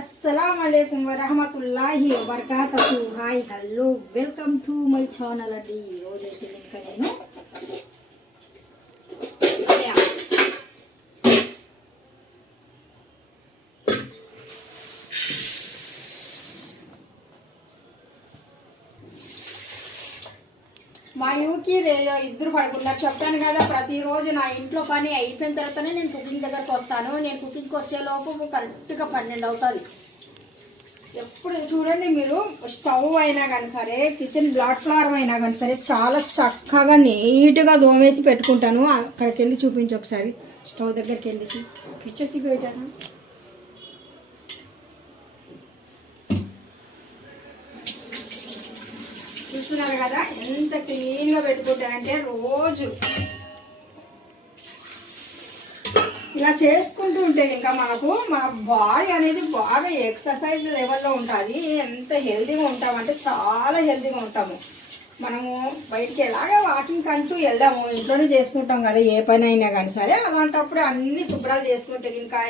अस्सलामुअलैकुम वरहमतुल्लाहि वबरकातुहू। Hi hello welcome to my channel అండి। ఈరోజు అయితే ఇంకా నేను మా యూకి ఇద్దరు పడుకున్నారు చెప్పాను కదా। ప్రతిరోజు నా ఇంట్లో పని అయిపోయిన తర్వాతనే నేను కుకింగ్ దగ్గరకు వస్తాను। నేను కుకింగ్కి వచ్చేలోపు కరెక్ట్గా 12 అవుతుంది। ఎప్పుడు చూడండి మీరు, స్టవ్ అయినా కానీ సరే, కిచెన్ ప్లాట్ఫామ్ అయినా కానీ సరే చాలా చక్కగా నీట్గా దోమేసి పెట్టుకుంటాను। అక్కడికి వెళ్ళి చూపించి ఒకసారి, స్టవ్ దగ్గరికి వెళ్ళేసి పిచ్చేసి పెట్టాను। చూస్తున్నారు కదా ఎంత క్లీన్గా పెట్టుకుంటానంటే, రోజు ఇలా చేసుకుంటూ ఉంటే ఇంకా మనకు మన బాడీ అనేది బాగా ఎక్సర్సైజ్ లెవెల్లో ఉంటుంది। ఎంత హెల్తీగా ఉంటామంటే చాలా హెల్తీగా ఉంటాము। మనము బయటికి ఎలాగ వాకింగ్ అంటూ వెళ్ళాము, ఇంట్లోనే చేసుకుంటాం కదా ఏ పని అయినా కానీ సరే। అలాంటప్పుడు అన్ని శుభ్రాలు చేసుకుంటే ఇంకా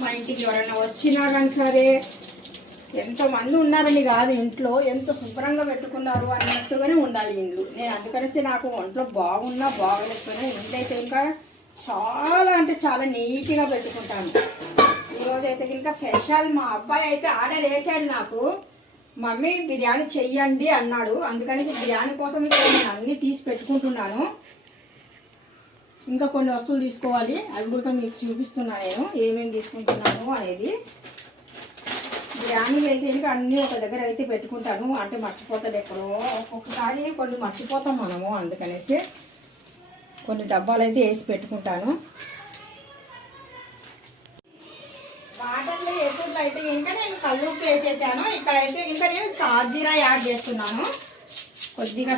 మా ఇంటికి ఎవరైనా వచ్చినా కానీ సరే, ఎంతోమంది ఉన్నారని కాదు, ఇంట్లో ఎంత శుభ్రంగా పెట్టుకున్నారు అన్నట్టుగానే ఉండాలి ఇండ్లు। నేను అందుకనేసి నాకు ఒంట్లో బాగున్నా బాగలేకపోయినా ఇంట్లో అయితే ఇంకా చాలా అంటే చాలా నీట్గా పెట్టుకుంటాను। ఈరోజు అయితే ఇంకా స్పెషల్ మా అబ్బాయి అయితే ఆర్డర్ వేసాడు నాకు, మమ్మీ బిర్యానీ చెయ్యండి అన్నాడు। అందుకని బిర్యానీ కోసం ఇక్కడ నేను అన్నీ తీసి పెట్టుకుంటున్నాను। ఇంకా కొన్ని వస్తువులు తీసుకోవాలి, అవి కూడా మీకు చూపిస్తున్నాను నేను ఏమేమి తీసుకుంటున్నాను అనేది। బిర్యానీలు అయితే ఇంకా అన్నీ ఒక దగ్గర అయితే పెట్టుకుంటాను, అంటే మర్చిపోతాడు ఎక్కడో ఒక్కొక్కసారి, కొన్ని మర్చిపోతాం మనము। అందుకనేసి కొన్ని డబ్బాలు అయితే వేసి పెట్టుకుంటాను। వాటర్లో వేసుకుంటూ అయితే ఇంకా నేను కల్లుప్పు వేసేసాను। ఇక్కడైతే ఇంకా నేను సాజీరా యాడ్ చేస్తున్నాను, కొద్దిగా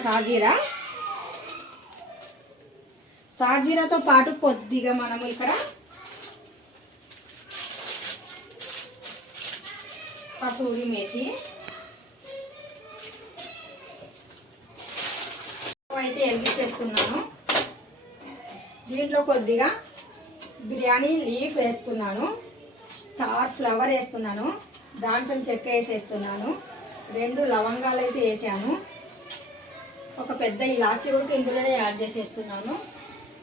సాజీరాతో పాటు కొద్దిగా మనము ఇక్కడ కసూరి మేతి అయితే వెలిగించేస్తున్నాను। దీంట్లో కొద్దిగా బిర్యానీ లీఫ్ వేస్తున్నాను, స్టార్ ఫ్లవర్ వేస్తున్నాను, దాల్చిన చెక్క వేసేస్తున్నాను, 2 లవంగాలు అయితే వేసాను, ఒక పెద్ద ఇలాచీ కూడా ఇందులోనే యాడ్ చేసేస్తున్నాను।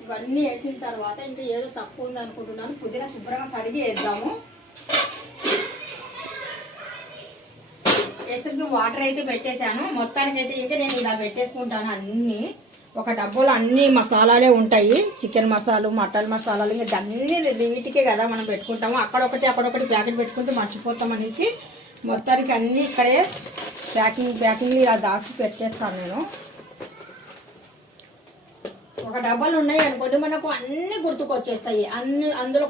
ఇవన్నీ వేసిన తర్వాత ఇంకా ఏదో తక్కువ ఉంది అనుకుంటున్నాను, పుదీనా శుభ్రంగా కడిగి వేద్దాము। వేసరికి వాటర్ అయితే పెట్టేశాను। మొత్తానికైతే ఇంకా నేను ఇలా పెట్టేసుకుంటాను అన్నీ ఒక డబ్బాలో, అన్ని మసాలాలే ఉంటాయి, చికెన్ మసాలు, మటన్ మసాలాలు, ఇంకా అన్నీ వీటికే కదా మనం పెట్టుకుంటాము। అక్కడొకటి ప్యాకెట్ పెట్టుకుంటే మర్చిపోతాం అనేసి మొత్తానికి అన్నీ ఇక్కడే ప్యాకింగ్ ఇలా దాచి పెట్టేస్తాను నేను। ఒక డబ్బాలు ఉన్నాయి అనుకోండి, మనకు అన్నీ గుర్తుకొచ్చేస్తాయి, అందులో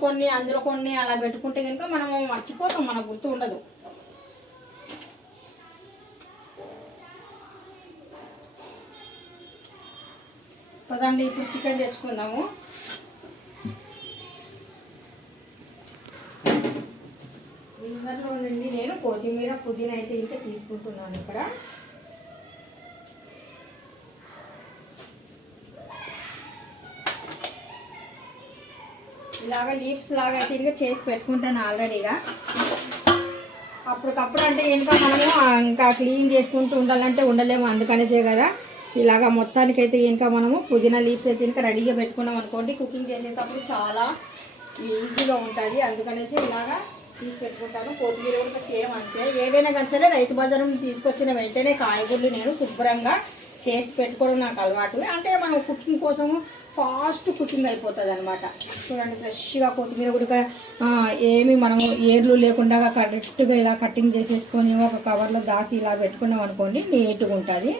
కొన్ని అలా పెట్టుకుంటే కనుక మనం మర్చిపోతాం, మనకు గుర్తు ఉండదు। పదండి ఇప్పుడు చికెన్ తెచ్చుకుందాము। ఫ్రీజర్లో నుండి నేను కొత్తిమీర, పుదీనా అయితే ఇంకా తీసుకుంటున్నాను। ఇక్కడ ఇలాగా లీవ్స్ లాగా అయితే ఇంకా చేసి పెట్టుకుంటాను ఆల్రెడీగా। అప్పటికప్పుడు అంటే ఇంకా మనము ఇంకా క్లీన్ చేసుకుంటూ ఉండాలంటే ఉండలేము, అందుకనేసే కదా ఇలాగా మొత్తానికైతే ఇంకా మనము పుదీనా లీవ్స్ అయితే ఇంకా రెడీగా పెట్టుకున్నాం అనుకోండి, కుకింగ్ చేసేటప్పుడు చాలా ఈజీగా ఉంటుంది। అందుకనేసి ఇలాగా తీసి పెట్టుకుంటాను। కొత్తిమీర కూడా సేమ్ అంతే, ఏవైనా కానీ సరే రైతు బజార్ నుండి తీసుకొచ్చిన వెంటనే కాయగూరలు నేను శుభ్రంగా చేసి పెట్టుకోవడం నాకు అలవాటు। అంటే మనం కుకింగ్ కోసము ఫాస్ట్ కుకింగ్ అయిపోతుంది అనమాట। చూడండి ఫ్రెష్గా కొత్తిమీర కూడా ఏమి మనము ఏర్లు లేకుండా కరెక్ట్గా ఇలా కటింగ్ చేసేసుకొని ఒక కవర్లో దాసి ఇలా పెట్టుకున్నాం అనుకోండి, నీట్గా ఉంటుంది।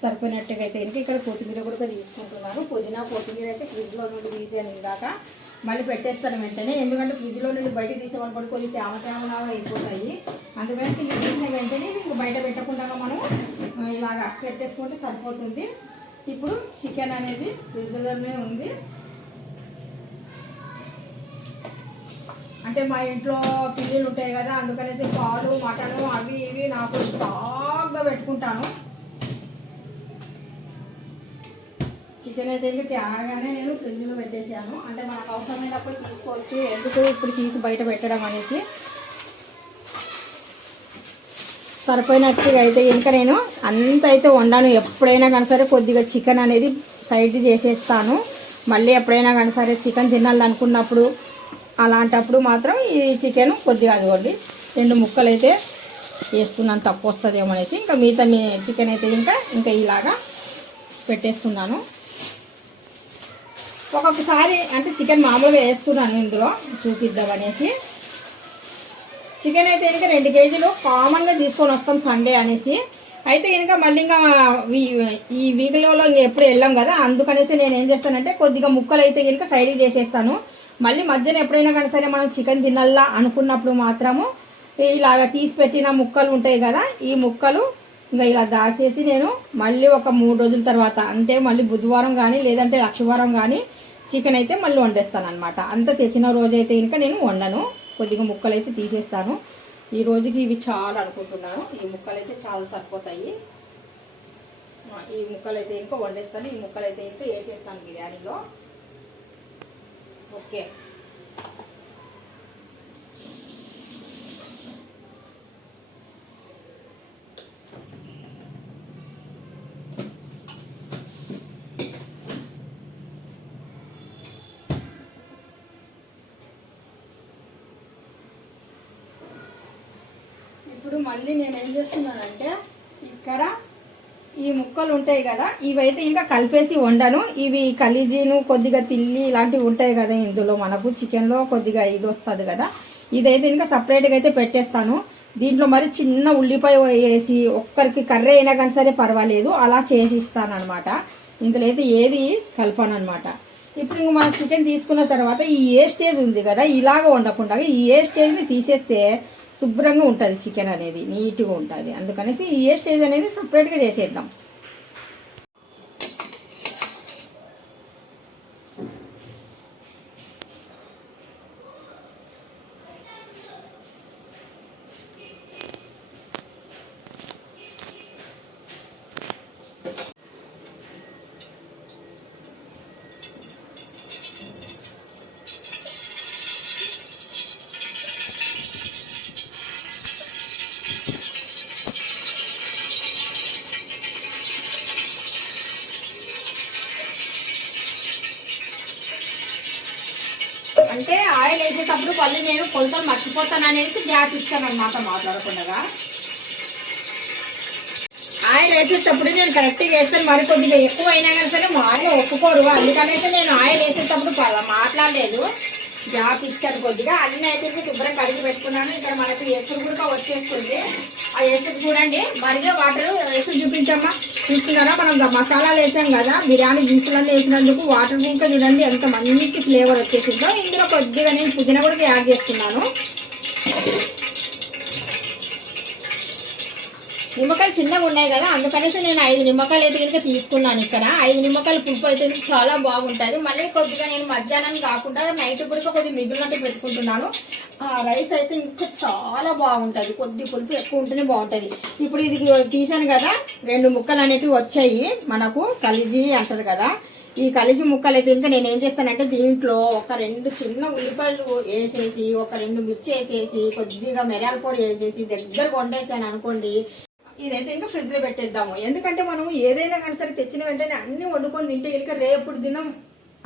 సరిపోయినట్టుగా అయితే ఇక్కడ కొత్తిమీర కూడా తీసుకుంటున్నాను। పుదీనా కొత్తిమీర అయితే ఫ్రిడ్జ్లో నుండి తీసాను ఇందాక, మళ్ళీ పెట్టేస్తాను వెంటనే, ఎందుకంటే ఫ్రిడ్జ్లో నుండి బయట తీసామనుకోండి కొంచెం తేమలాగా అయిపోతాయి। అందుకని ఇంక తీసిన వెంటనే ఇంక బయట పెట్టకుండా మనం ఇలాగా పెట్టేసుకుంటే సరిపోతుంది। ఇప్పుడు చికెన్ అనేది ఫ్రిడ్జ్లోనే ఉంది, అంటే మా ఇంట్లో పిల్లలు ఉంటాయి కదా, అందుకనేసి పాలు, మటను అవి ఇవి నాకు స్టాక్గా పెట్టుకుంటాను। చికెన్ అయితే తేగానే నేను ఫ్రిడ్జ్లో పెట్టేసాను, అంటే మనకు అవసరమైనప్పుడు తీసుకోవచ్చు, ఎందుకు ఇప్పుడు తీసి బయట పెట్టడం అనేసి। సరిపోయినట్టుగా అయితే ఇంకా నేను అంత అయితే వండాను. ఎప్పుడైనా కానీ సరే కొద్దిగా చికెన్ అనేది సైడ్ చేసేస్తాను. మళ్ళీ ఎప్పుడైనా కానీ సరే చికెన్ తినాలనుకున్నప్పుడు అలాంటప్పుడు మాత్రం ఈ చికెన్ కొద్దిగా అదిగోండి 2 ముక్కలు అయితే వేస్తున్నాను, తక్కువ వస్తుందేమో అనేసి. ఇంకా మిగతా చికెన్ అయితే ఇంకా ఇలాగా పెట్టేస్తున్నాను. ఒక్కొక్కసారి అంటే చికెన్ మామూలుగా వేస్తున్నాను ఇందులో చూపిద్దామనేసి. చికెన్ అయితే ఇంకా 2 కేజీలు కామన్గా తీసుకొని వస్తాం సండే అనేసి. అయితే ఇంకా మళ్ళీ ఇంకా ఈ వీక్లో ఇంకా ఎప్పుడు వెళ్ళాం కదా, అందుకనేసి నేను ఏం చేస్తానంటే కొద్దిగా ముక్కలు అయితే ఇంకా సైడ్కి చేసేస్తాను. మళ్ళీ మధ్యన ఎప్పుడైనా కానీ సరే మనం చికెన్ తినాలా అనుకున్నప్పుడు మాత్రము ఇలాగ తీసి పెట్టిన ముక్కలు ఉంటాయి కదా, ఈ ముక్కలు ఇంకా ఇలా దాచేసి నేను మళ్ళీ ఒక 3 రోజుల తర్వాత అంటే మళ్ళీ బుధవారం కానీ లేదంటే లక్షవారం కానీ చికెన్ అయితే మళ్ళీ వండేస్తాను అనమాట. అంత తెచ్చిన రోజైతే ఇంకా నేను వండను, కొద్దిగా ముక్కలు అయితే తీసేస్తాను. ఈ రోజుకి ఇవి చాలు అనుకుంటున్నాను. ఈ ముక్కలు అయితే చాలు సరిపోతాయి. ఈ ముక్కలు అయితే ఇంకా వండేస్తాను. ఈ ముక్కలు అయితే ఇంకా వేసేస్తాను బిర్యానీలో. ఓకే, ఇప్పుడు మళ్ళీ నేను ఏం చేస్తున్నానంటే ఇక్కడ ఈ ముక్కలు ఉంటాయి కదా, ఇవైతే ఇంకా కలిపేసి వండను. ఇవి కలీజీను కొద్దిగా తిల్లి ఇలాంటివి ఉంటాయి కదా ఇందులో, మనకు చికెన్లో కొద్దిగా ఇది వస్తుంది కదా, ఇదైతే ఇంకా సపరేట్గా అయితే పెట్టేస్తాను. దీంట్లో మరి చిన్న ఉల్లిపాయ వేసి ఒక్కరికి కర్రీ అయినా కానీ సరే పర్వాలేదు అలా చేసి ఇస్తాను అనమాట. ఇందులో అయితే ఏది కలపను అనమాట. ఇప్పుడు ఇంక మనం చికెన్ తీసుకున్న తర్వాత ఈ ఏ స్టేజ్ ఉంది కదా, ఇలాగ వండకుండా ఈ ఏ స్టేజ్ని తీసేస్తే శుభ్రంగా ఉంటుంది చికెన్ అనేది, నీట్గా ఉంటుంది. అందుకనేసి ఈ ఏ స్టేజ్ అనేది సపరేట్గా చేసేద్దాం. అంటే ఆయిల్ వేసేటప్పుడు మళ్ళీ నేను కొలతలు మర్చిపోతాను అనేసి గ్యాప్ ఇచ్చాను అనమాట మాట్లాడకుండా. ఆయిల్ వేసేటప్పుడు నేను కరెక్ట్గా వేస్తాను, మరి కొద్దిగా ఎక్కువ అయినా కానీ సరే మా ఆయన ఒప్పుకోరు. అందుకనైతే నేను ఆయిల్ వేసేటప్పుడు మాట్లాడలేదు, గ్యాప్ ఇచ్చాను కొద్దిగా. అన్నీ అయితే శుభ్రం కడిగి పెట్టుకున్నాను. ఇక్కడ మనకి ఎసురు కూడా వచ్చేస్తుంది. ఆ ఎసురు చూడండి, మరిగే వాటర్ ఎసురు చూపించమ్మా, చూస్తున్నారా? మనం మసాలాలు వేసాం కదా, బిర్యానీ దినుసులన్నీ వేసినందుకు వాటర్ ఇంకా చూడండి ఎంత మంచి ఫ్లేవర్ వచ్చేసిందో. ఇందులో కొద్దిగా నేను పుదీనా కూడా యాడ్ చేస్తున్నాను. నిమ్మకాయలు చిన్నగా ఉన్నాయి కదా, అందుకనేసి నేను 5 నిమ్మకాయలు అయితే కనుక తీసుకున్నాను. ఇక్కడ 5 నిమ్మకాయలు పులుపు అయితే చాలా బాగుంటుంది. మళ్ళీ కొద్దిగా నేను మధ్యాహ్నం కాకుండా నైట్ కూడా కొద్దిగా మిగులునట్టు పెట్టుకుంటున్నాను. రైస్ అయితే ఇంకా చాలా బాగుంటుంది, కొద్ది పులుపు ఎక్కువ ఉంటేనే బాగుంటుంది. ఇప్పుడు ఇది తీసాను కదా, 2 ముక్కలు అనేటివి వచ్చాయి. మనకు కలిజీ అంటారు కదా, ఈ కలిజీ ముక్కలు అయితే ఇంకా నేను ఏం చేస్తానంటే దీంట్లో ఒక 2 చిన్న ఉల్లిపాయలు వేసేసి, ఒక 2 మిర్చి వేసేసి, కొద్దిగా మిరియాల పొడి వేసేసి దగ్గర వండేసాను అనుకోండి, ఇదైతే ఇంకా ఫ్రిడ్జ్లో పెట్టేద్దాము. ఎందుకంటే మనం ఏదైనా కానీ సరే తెచ్చిన వెంటనే అన్నీ వండుకొని తింటే ఇంకా రేపు దినం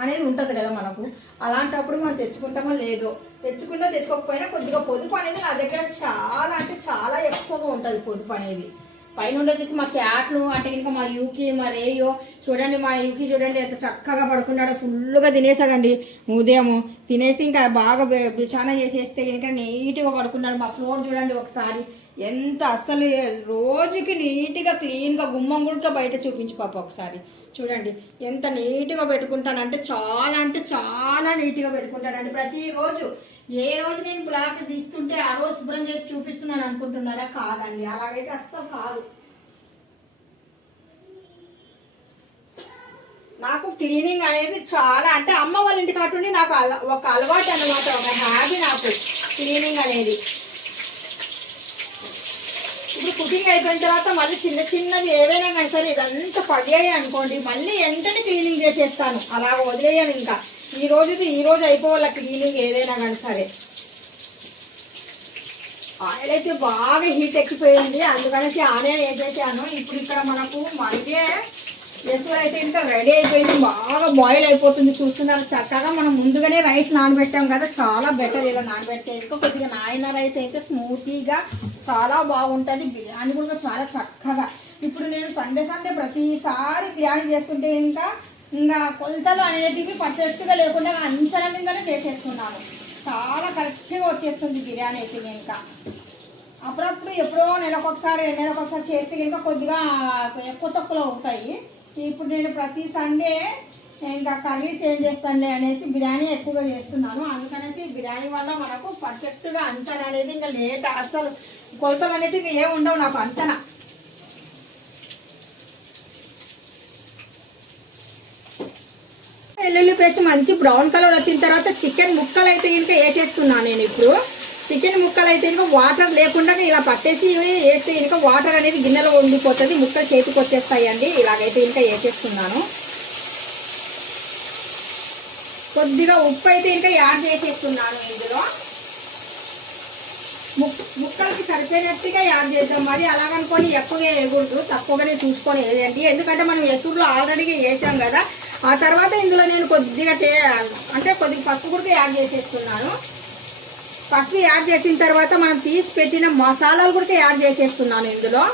అనేది ఉంటుంది కదా మనకు. అలాంటప్పుడు మనం తెచ్చుకుంటామో లేదో, తెచ్చుకోకపోయినా కొద్దిగా పొదుపు అనేది నా దగ్గర చాలా అంటే చాలా ఎక్కువగా ఉంటుంది. పొదుపు అనేది పైనుండి వచ్చేసి మా క్యాట్లు అంటే ఇంకా మా యూకి మా రేయో చూడండి, మా యూకి చూడండి ఎంత చక్కగా పడుకున్నాడో, ఫుల్గా తినేసాడండి. ఉదయం తినేసి ఇంకా బాగా బిచానా చేసేస్తే ఇంకా నీట్గా పడుకున్నాడు. మా ఫ్లోర్ చూడండి ఒకసారి ఎంత అస్సలు రోజుకి నీట్గా క్లీన్గా గుమ్మం కూడా బయట చూపించి పాప ఒకసారి చూడండి ఎంత నీట్గా పెట్టుకుంటానంటే చాలా నీట్గా పెట్టుకుంటానండి ప్రతిరోజు. ఏ రోజు నేను బ్లాక్ తీస్తుంటే ఆ రోజు శుభ్రం చేసి చూపిస్తున్నాను అనుకుంటున్నారా? కాదండి, అలాగైతే అస్సలు కాదు. నాకు క్లీనింగ్ అనేది చాలా అంటే అమ్మ వాళ్ళ ఇంటి కాటుండి నాకు ఒక అలవాటు అన్నమాట, ఒక హ్యాబీ నాకు క్లీనింగ్ అనేది. ఇప్పుడు కుకింగ్ అయిపోయిన తర్వాత మళ్ళీ చిన్నవి ఏవైనా కానీ సరే ఇదంతా పడియాయి అనుకోండి, మళ్ళీ వెంటనే క్లీనింగ్ చేసేస్తాను, అలా వదిలేయను. ఇంకా ఈ రోజు అయిపోవాలి క్లీనింగ్ ఏదైనా కానీ సరే. ఆయిల్ అయితే బాగా హీట్ ఎక్కిపోయింది, అందుకనేసి ఆనియన్ వేసేసాను. ఇప్పుడు ఇక్కడ మనకు మళ్ళీ ఎసురు అయితే ఇంకా రెడీ అయిపోయింది, బాగా బాయిల్ అయిపోతుంది. చూస్తున్నారు చక్కగా. మనం ముందుగానే రైస్ నానబెట్టాం కదా, చాలా బెటర్ ఇలా నానబెట్టే. ఇంకా కొద్దిగా నానిన రైస్ అయితే స్మూతీగా చాలా బాగుంటుంది, బిర్యానీ కూడా చాలా చక్కగా. ఇప్పుడు నేను సండే ప్రతిసారి బిర్యానీ చేస్తుంటే ఇంకా కొలతలు అనేటివి పర్ఫెక్ట్గా లేకుండా అంచనంగానే చేసేస్తున్నాను. చాలా కరెక్ట్గా వచ్చేస్తుంది బిర్యానీ అయితే. ఇంకా అప్పుడప్పుడు ఎప్పుడో నెలకొకసారి చేస్తే ఇంకా కొద్దిగా ఎక్కువ తక్కువలో అవుతాయి. ఇప్పుడు నేను ప్రతి సండే ఇంకా కర్రీస్ ఏం చేస్తానులే అనేసి బిర్యానీ ఎక్కువగా చేస్తున్నాను. అందుకనేసి బిర్యానీ వల్ల మనకు పర్ఫెక్ట్గా అంచనా అనేది ఇంకా లేట్, అసలు కొలతలు అనేటివి ఏమి ఉండవు నాకు అంచనా. వెల్లుల్లి పేస్ట్ మంచి బ్రౌన్ కలర్ వచ్చిన తర్వాత చికెన్ ముక్కలు అయితే ఇంకా వేసేస్తున్నాను నేను. ఇప్పుడు చికెన్ ముక్కలు అయితే ఇంకా వాటర్ లేకుండా ఇలా పట్టేసి వేస్తే ఇంకా వాటర్ అనేది గిన్నెలో ఉండిపోతుంది, ముక్కలు చేతికి వచ్చేస్తాయండి. ఇలాగైతే ఇంకా వేసేస్తున్నాను. కొద్దిగా ఉప్పు అయితే ఇంకా యాడ్ చేసేస్తున్నాను ఇందులో. ముక్కలకి సరిపోయినట్టుగా యాడ్ చేద్దాం, మరి అలాగనుకొని ఎక్కువగా వేయకూడదు, తక్కువగానే చూసుకొని వేయండి. ఎందుకంటే మనం ఎసురులో ఆల్రెడీగా వేసాం కదా. ఆ తర్వాత ఇందులో నేను కొద్దిగా కొద్దిగా పసుపు కూడా యాడ్ చేసేస్తున్నాను. పసుపు యాడ్ చేసిన తర్వాత మనం తీసి పెట్టిన మసాలాలు కూడా యాడ్ చేసేస్తున్నాను ఇందులో.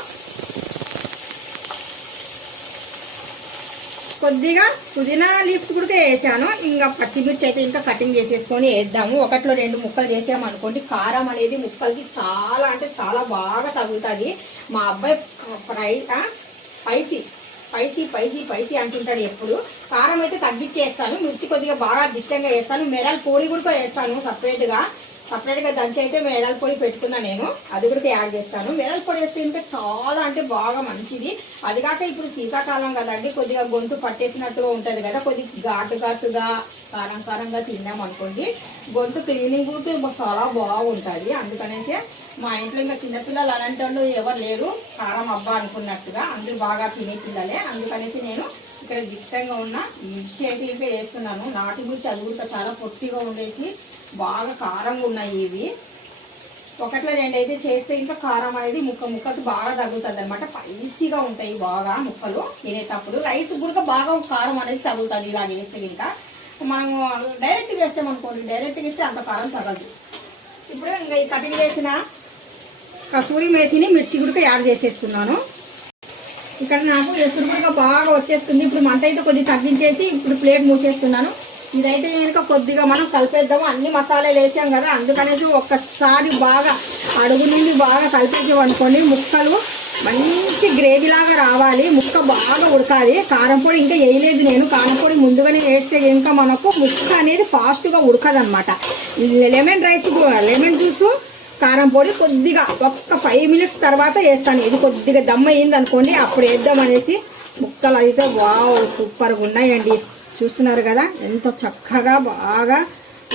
కొద్దిగా పుదీనా లీవ్స్ కూడా వేసాను. ఇంకా పచ్చిమిర్చి అయితే ఇంకా కటింగ్ చేసేసుకొని వేద్దాము. ఒకటిలో 2 ముక్కలు చేసాము అనుకోండి, కారం అనేది ముక్కలకి చాలా అంటే చాలా బాగా తగులుతుంది. మా అబ్బాయి స్పైసీ అంటుంటాడు ఎప్పుడు. కారం అయితే తగ్గించేస్తాను, మిర్చి కొద్దిగా బాగా దిచ్చంగా వేస్తాను. మిరప పొడి కూడా వేస్తాను సపరేట్గా దంచి అయితే మిరప పొడి పెట్టుకున్నా నేను, అది కూడా యాడ్ చేస్తాను. మిరప పొడి వేస్తే ఇంకా చాలా అంటే బాగా మంచిది. అది కాక ఇప్పుడు శీతాకాలం కదండి, కొద్దిగా గొంతు పట్టేసినట్టుగా ఉంటుంది కదా, కొద్దిగా ఘాటుగా కారంగా తిన్నాం అనుకోండి గొంతు క్లీనింగ్ కూడా చాలా బాగుంటుంది. అందుకనేసి మా ఇంట్లో ఇంకా చిన్నపిల్లలు అలాంటి వాళ్ళు ఎవరు లేరు, కారం అబ్బా అనుకున్నట్టుగా అందరూ బాగా తినే పిల్లలే. అందుకనేసి నేను ఇక్కడ దిట్టంగా ఉన్న మిర్చి అయితే ఇంకా వేస్తున్నాను. నాటు మిర్చి అది కూడా చాలా పొట్టిగా ఉండేసి బాగా కారంగా ఉన్నాయి ఇవి. ఒకటిలో 2 అయితే చేస్తే ఇంకా కారం అనేది ముక్కకి బాగా తగులుతుంది అనమాట. స్పైసీగా ఉంటాయి బాగా ముక్కలు తినేటప్పుడు. రైస్ కూడా బాగా కారం అనేది తగులుతుంది ఇలా వేస్తే. ఇంకా మనము డైరెక్ట్గా వేస్తామనుకోండి, డైరెక్ట్గా వేస్తే అంత కారం తగలదు. ఇప్పుడు ఇంకా ఈ కటింగ్ చేసిన కసూరి మేతిని మిర్చి కూడా యాడ్ చేసేస్తున్నాను. ఇక్కడ నాకు ఎసురు కూడా బాగా వచ్చేస్తుంది. ఇప్పుడు మంట అయితే కొద్దిగా తగ్గించేసి ఇప్పుడు ప్లేట్ మూసేస్తున్నాను. ఇదైతే కనుక కొద్దిగా మనం కలిపేద్దాము, అన్ని మసాలాలు వేసాం కదా, అందుకనేసి ఒక్కసారి బాగా అడుగు నుండి బాగా కలిపేసామనుకోండి ముక్కలు మంచి గ్రేవీలాగా రావాలి, ముక్క బాగా ఉడకాలి. కారం పొడి ఇంకా వేయలేదు నేను, కారం పొడి ముందుగానే వేస్తే ఇంకా మనకు ముక్క అనేది ఫాస్ట్గా ఉడకదనమాట. లెమన్ జ్యూసు కారం పొడి కొద్దిగా ఒక్క 5 మినిట్స్ తర్వాత వేస్తాను. ఇది కొద్దిగా దమ్ అయ్యింది అనుకోండి, అప్పుడు వేద్దామనేసి. ముక్కలు అయితే వావ్ సూపర్గా ఉన్నాయండి. చూస్తున్నారు కదా ఎంత చక్కగా బాగా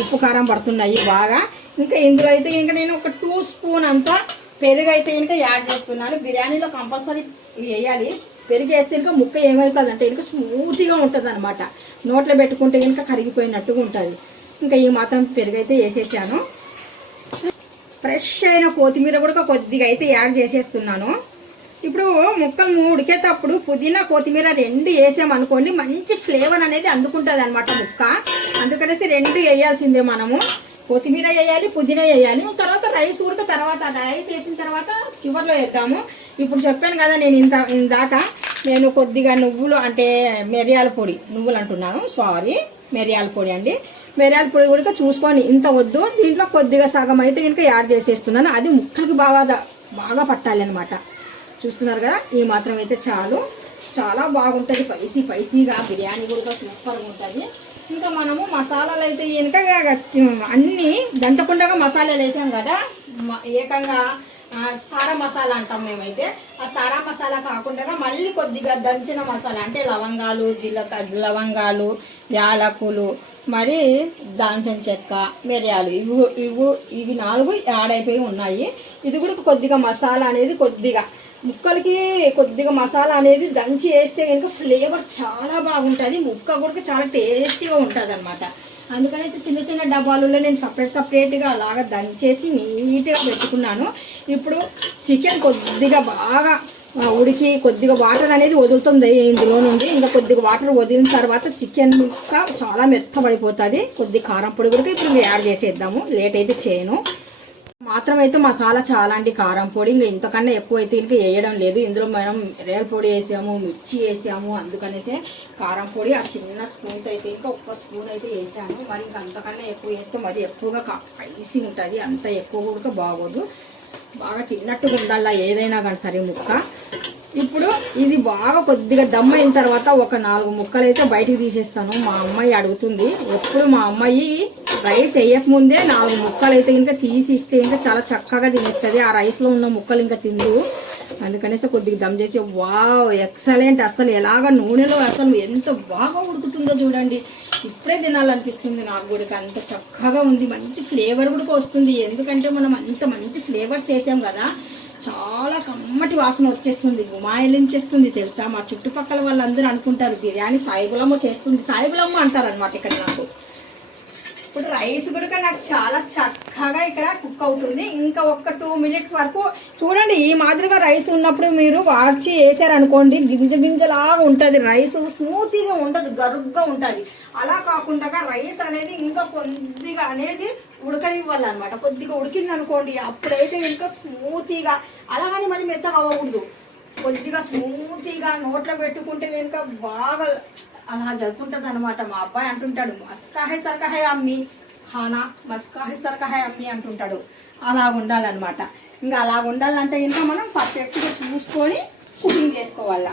ఉప్పు కారం పడుతున్నాయి బాగా. ఇంకా ఇందులో అయితే ఇంకా నేను ఒక 2 స్పూన్ అంతా పెరుగు అయితే ఇంకా యాడ్ చేస్తున్నాను. బిర్యానీలో కంపల్సరీ వేయాలి. పెరుగు వేస్తే ఇంకా ముక్క ఏమవుతుంది అంటే ఇంకా స్మూత్గా ఉంటుంది అనమాట, నోట్లో పెట్టుకుంటే ఇంకా కరిగిపోయినట్టుగా ఉంటుంది. ఇంకా ఈ మాత్రం పెరుగు అయితే వేసేసాను. ఫ్రెష్ అయిన కొత్తిమీర కూడా కొద్దిగా అయితే యాడ్ చేసేస్తున్నాను. ఇప్పుడు ముక్కలు ఉడికేటప్పుడు పుదీనా కొత్తిమీర 2 వేసామనుకోండి మంచి ఫ్లేవర్ అనేది అందుకుంటుంది అనమాట ముక్క. అందుకనేసి 2 వేయాల్సిందే మనము. కొత్తిమీర వేయాలి, పుదీనా వేయాలి. తర్వాత రైస్ ఉడక తర్వాత రైస్ వేసిన తర్వాత చివరిలో వేద్దాము. ఇప్పుడు చెప్పాను కదా నేను ఇందాక నేను కొద్దిగా నువ్వులు అంటే మిరియాల పొడి, మిరియాల పొడి అండి. మిరియాల పొడి కూడా చూసుకొని ఇంత వద్దు, దీంట్లో కొద్దిగా సగం అయితే ఇంకా యాడ్ చేసేస్తున్నాను. అది ముక్కలకి బాగా పట్టాలి అనమాట. చూస్తున్నారు కదా ఈ మాత్రం అయితే చాలు, చాలా బాగుంటుంది. స్పైసీగా బిర్యానీ కూడా సూపర్గా ఉంటుంది. ఇంకా మనము మసాలాలు అయితే కనుక అన్నీ దంచకుండా మసాలాలు వేసాం కదా, ఏకంగా సారా మసాలా అంటాం మేమైతే. ఆ సారా మసాలా కాకుండా మళ్ళీ కొద్దిగా దంచిన మసాలా అంటే లవంగాలు, యాలకులు, మరి దాల్చిన చెక్క, మిరియాలు, ఇవి 4 యాడ్ అయిపోయి ఉన్నాయి. ఇది కూడా కొద్దిగా మసాలా అనేది కొద్దిగా ముక్కలకి కొద్దిగా మసాలా అనేది దంచి వేస్తే కనుక ఫ్లేవర్ చాలా బాగుంటుంది, ముక్క కూడా చాలా టేస్టీగా ఉంటుంది అనమాట. అందుకనేసి చిన్న చిన్న డబ్బాలలో నేను సపరేట్గా అలాగా దంచేసి నీట్గా పెట్టుకున్నాను. ఇప్పుడు చికెన్ కొద్దిగా బాగా ఉడికి కొద్దిగా వాటర్ అనేది వదులుతుంది ఇందులో నుండి. ఇంకా కొద్దిగా వాటర్ వదిలిన తర్వాత చికెన్ ముక్క చాలా మెత్తబడిపోతుంది. కొద్ది కారం పొడి కూడా ఇప్పుడు యాడ్ చేసేద్దాము, లేట్ అయితే చేయను. మాత్రం అయితే మసాలా చాలా అండి, కారం పొడి ఇంకా ఇంతకన్నా ఎక్కువ అయితే ఇంకా వేయడం లేదు. ఇందులో మనం మిరియాల పొడి వేసాము, మిర్చి వేసాము, అందుకనేసి కారం పొడి ఆ చిన్న స్పూన్తో అయితే ఇంకా 1 స్పూన్ అయితే వేసాను. మరి ఇంకా అంతకన్నా ఎక్కువ వేస్తే మరి ఎక్కువగా స్పైసీ ఉంటుంది, అంత ఎక్కువ కూడా బాగోదు. బాగా తిన్నట్టుగా ఉండాలా ఏదైనా కానీ సరే ముక్క. ఇప్పుడు ఇది బాగా కొద్దిగా దమ్ అయిన తర్వాత ఒక 4 ముక్కలు అయితే బయటికి తీసేస్తాను. మా అమ్మాయి అడుగుతుంది, ఎప్పుడు మా అమ్మాయి రైస్ వేయకముందే 4 ముక్కలు అయితే ఇంకా తీసి ఇస్తే ఇంకా చాలా చక్కగా తినేస్తుంది. ఆ రైస్లో ఉన్న ముక్కలు ఇంకా తిందు, అందుకనేసి కొద్దిగా దమ్ చేసి. వావ్ ఎక్సలెంట్, అసలు ఎలాగ నూనెలో అసలు ఎంత బాగా ఉడుకుతుందో చూడండి. ఇప్పుడే తినాలనిపిస్తుంది నాకు కూడా, అంత చక్కగా ఉంది. మంచి ఫ్లేవర్ కూడా వస్తుంది, ఎందుకంటే మనం అంత మంచి ఫ్లేవర్స్ వేసాం కదా. చాలా కమ్మటి వాసన వచ్చేస్తుంది, గుమాయిలించేస్తుంది తెలుసా. మా చుట్టుపక్కల వాళ్ళందరూ అనుకుంటారు బిర్యానీ సాయిబులమ్మ చేస్తుంది, సాయిబులమ్మ అంటారు అనమాట ఇక్కడ నాకు. ఇప్పుడు రైస్ కూడా నాకు చాలా చక్కగా ఇక్కడ కుక్ అవుతుంది. ఇంకా ఒక 2 మినిట్స్ వరకు చూడండి. ఈ మాదిరిగా రైస్ ఉన్నప్పుడు మీరు వార్చి వేసారనుకోండి, గింజలాగా ఉంటుంది రైస్, స్మూత్గా ఉండదు, గరుగ్గా ఉంటుంది. అలా కాకుండా రైస్ అనేది ఇంకా కొద్దిగా అనేది ఉడకనివ్వాలన్నమాట. కొద్దిగా ఉడికింది అనుకోండి, అప్పుడైతే ఇంకా స్మూత్గా, అలాగని మళ్ళీ మెత్తగా అవ్వకూడదు. కొద్దిగా స్మూత్గా నోట్లో పెట్టుకుంటే కనుక బాగా అలా జరుపుకుంటుంది అనమాట. మా అబ్బాయి అంటుంటాడు, మస్కాహే సర్కాహే అమ్మి ఖానా, మస్కాహే సర్కాహే అమ్మి అంటుంటాడు. అలా ఉండాలన్నమాట. ఇంకా అలా ఉండాలంటే ఇంకా మనం పర్ఫెక్ట్గా చూసుకొని కుకింగ్ చేసుకోవాలా.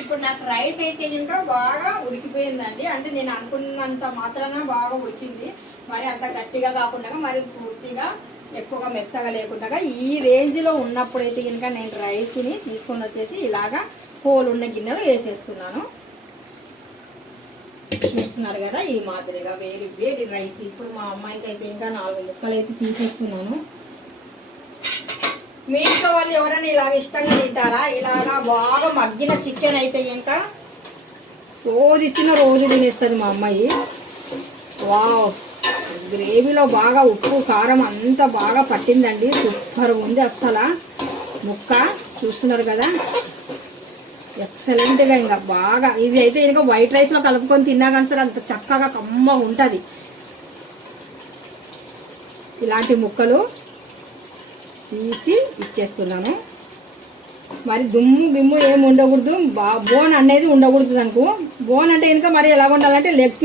ఇప్పుడు నాకు రైస్ అయితే ఇంకా బాగా ఉడికిపోయిందండి. అంటే నేను అనుకున్నంత మాత్రాన బాగా ఉడికింది. మరి అంత గట్టిగా కాకుండా మరి పూర్తిగా ఎక్కువగా మెత్తగా లేకుండా ఈ రేంజ్లో ఉన్నప్పుడైతే కనుక నేను రైస్ని తీసుకొని వచ్చేసి ఇలాగా హోల్ ఉన్న గిన్నెలో వేసేస్తున్నాను. చూస్తున్నారు కదా ఈ మాదిరిగా వేడి వేడి రైస్. ఇప్పుడు మా అమ్మాయికి అయితే ఇంకా 4 ముక్కలు అయితే తీసేస్తున్నాను. మీ ఇంట్లో వాళ్ళు ఎవరైనా ఇలాగ ఇష్టంగా తింటారా? ఇలాగా బాగా మగ్గిన చికెన్ అయితే ఇంకా రోజు ఇచ్చిన రోజు తినేస్తుంది మా అమ్మాయి. వావ్, గ్రేవీలో బాగా ఉప్పు కారం అంతా బాగా పట్టిందండి, సూపర్ ఉంది అస్సలు ముక్క. చూస్తున్నారు కదా ఎక్సలెంట్గా ఇంకా బాగా. ఇది అయితే ఇంకా వైట్ రైస్లో కలుపుకొని తిన్నా కానీ సరే అంత చక్కగా కమ్మగా ఉంటుంది. ఇలాంటి ముక్కలు తీసి ఇచ్చేస్తున్నాను. మరి దుమ్ము గిమ్ము ఏమి ఉండకూడదు, బోన్ అనేది ఉండకూడదు అనుకో. బోన్ అంటే ఇంకా మరి ఎలా ఉండాలంటే లెగ్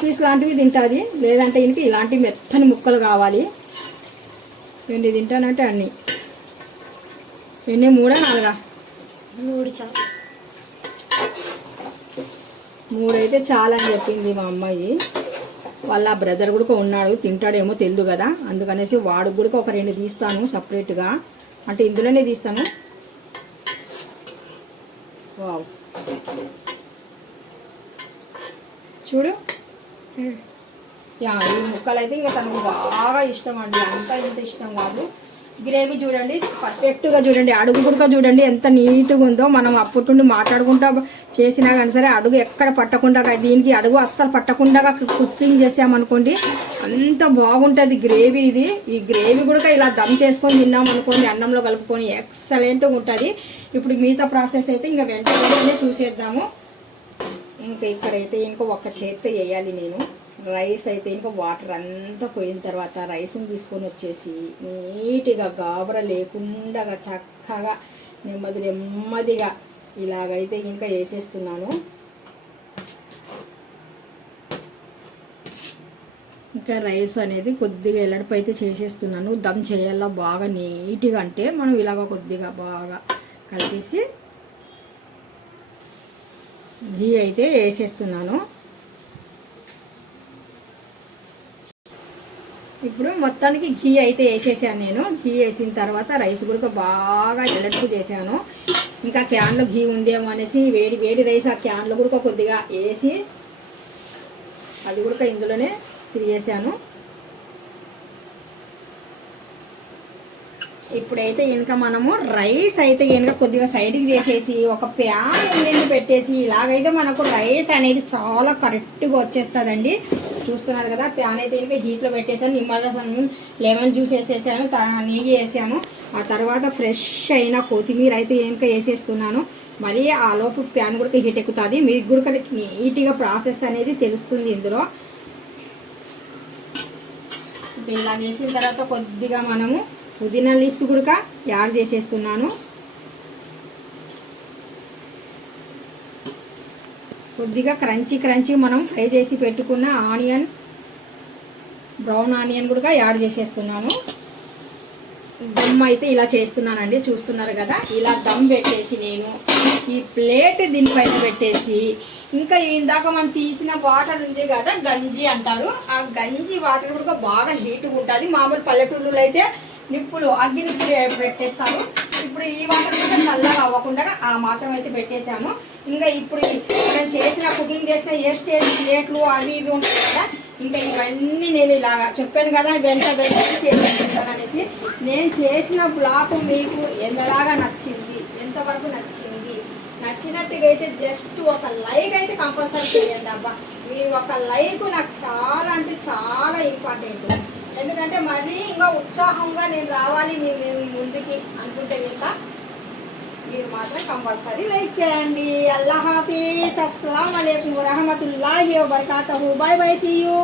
పీస్ లాంటివి తింటుంది, లేదంటే ఇంక ఇలాంటి మెత్తని ముక్కలు కావాలి. ఎన్ని తింటానంటే అన్నీ. ఎన్ని 3 4 3 చాలు, 3 అయితే చాలా అని చెప్పింది మా అమ్మాయి. వాళ్ళ బ్రదర్ కూడా ఉన్నాడు, తింటాడేమో తెలియదు కదా, అందుకనేసి వాడికి కూడా ఒక 2 తీస్తాను సపరేట్గా, అంటే ఇందులోనే తీస్తాను. వావ్ చూడు, ఈ ముక్కలు అయితే ఇంకా తనకు బాగా ఇష్టం అండి. అంతా ఇంత ఇష్టం కాదు. గ్రేవీ చూడండి పర్ఫెక్ట్గా చూడండి, అడుగు కూడా చూడండి ఎంత నీట్గా ఉందో. మనం అప్పటి మాట్లాడుకుంటా చేసినా కానీ సరే అడుగు ఎక్కడ పట్టకుండా, దీనికి అడుగు అస్సలు పట్టకుండా కుకింగ్ చేసామనుకోండి అంత బాగుంటుంది గ్రేవీ. ఇది ఈ గ్రేవీ కూడా ఇలా దమ్ చేసుకొని తిన్నామనుకోండి, అన్నంలో కలుపుకొని ఎక్సలెంట్గా ఉంటుంది. ఇప్పుడు మిగతా ప్రాసెస్ అయితే ఇంకా వెంటనే చూసేద్దాము. ఇంకా ఇక్కడైతే ఇంకా ఒక చేత్తో వేయాలి నేను. రైస్ అయితే ఇంకా వాటర్ అంతా పోయిన తర్వాత రైస్ని తీసుకొని వచ్చేసి నీట్గా గాబర లేకుండా చక్కగా నెమ్మదిగా ఇలాగైతే ఇంకా వేసేస్తున్నాను. ఇంకా రైస్ అనేది కొద్దిగా ఎల్లడిపై అయితే చేసేస్తున్నాను. దమ్ చేయాలా బాగా నీట్గా, అంటే మనం ఇలాగ కొద్దిగా బాగా కలిపేసి ఘీ అయితే వేసేస్తున్నాను. ఇప్పుడు మొత్తానికి ఘీ అయితే వేసేసాను నేను. ఘీ వేసిన తర్వాత రైస్ కూడా బాగా ఎల్లట్టు చేశాను. ఇంకా క్యాన్లో ఘీ ఉందేమో అనేసి వేడి రైస్ ఆ క్యాన్లో కూడా కొద్దిగా వేసి అది కూడా ఇందులోనే తిరిగేసాను. ఇప్పుడైతే ఇంకా మనము రైస్ అయితే ఇంకా కొద్దిగా సైడ్కి చేసేసి ఒక ప్యాన్ నీళ్ళు పెట్టేసి ఇలాగైతే మనకు రైస్ అనేది చాలా కరెక్ట్గా వచ్చేస్తుందండి. చూస్తున్నారు కదా, ప్యాన్ అయితే ఇంకా హీట్లో పెట్టేసాను, నిమ్మరసం లెమన్ జ్యూస్ వేసేసాను, నెయ్యి వేసాను. ఆ తర్వాత ఫ్రెష్ అయిన కొత్తిమీర అయితే ఇంకా వేసేస్తున్నాను. మరి ఆ లోపు ప్యాన్ కూడా హీట్ ఎక్కుతుంది, మీకు కూడా నీట్గా ప్రాసెస్ అనేది తెలుస్తుంది ఇందులో. ఇలా వేసిన తర్వాత కొద్దిగా మనము పుదీనా లీవ్స్ కూడా యాడ్ చేసేస్తున్నాను. కొద్దిగా క్రంచీ మనం ఫ్రై చేసి పెట్టుకున్న బ్రౌన్ ఆనియన్ కూడా యాడ్ చేసేస్తున్నాను. దమ్ అయితే ఇలా చేస్తున్నానండి, చూస్తున్నారు కదా. ఇలా దమ్ పెట్టేసి నేను ఈ ప్లేట్ దీనిపైన పెట్టేసి ఇంకా ఇందాక మనం తీసిన వాటర్ ఉంది కదా, గంజి అంటారు, ఆ గంజి వాటర్ కూడా బాగా హీట్గా ఉంటుంది. మామూలు పల్లెటూళ్ళలో అయితే నిప్పులు అగ్గి నిప్పులు పెట్టేస్తారు. ఇప్పుడు ఈ వాటర్ కూడా చల్లగా అవ్వకుండా ఆ మాత్రం అయితే పెట్టేశాము. ఇంకా ఇప్పుడు మనం చేసిన కుకింగ్ చేసిన ఏ స్టేజ్ ప్లేట్లు అవి ఇవి ఉంటాయి కదా, ఇంకా ఇవన్నీ నేను ఇలాగా చెప్పాను కదా వెంట చేసేసుకుంటాను అనేసి. నేను చేసిన బ్లాగ్ మీకు ఎంతలాగా నచ్చింది, ఎంతవరకు నచ్చింది, నచ్చినట్టుగా అయితే జస్ట్ ఒక లైక్ అయితే కంపల్సరీ చేయండి అబ్బా. మీ ఒక లైక్ నాకు చాలా అంటే చాలా ఇంపార్టెంట్. ఎందుకంటే మరీ ఇంకా ఉత్సాహంగా నేను రావాలి మేము ముందుకి అనుకుంటే ఇంకా మీరు మాత్రం కంపల్సరీ లైక్ చేయండి. అల్లా హాఫీజ్, అస్సలాము అలైకుం వరహమతుల్లాహి వబరకాతుహు. Bye bye, see you.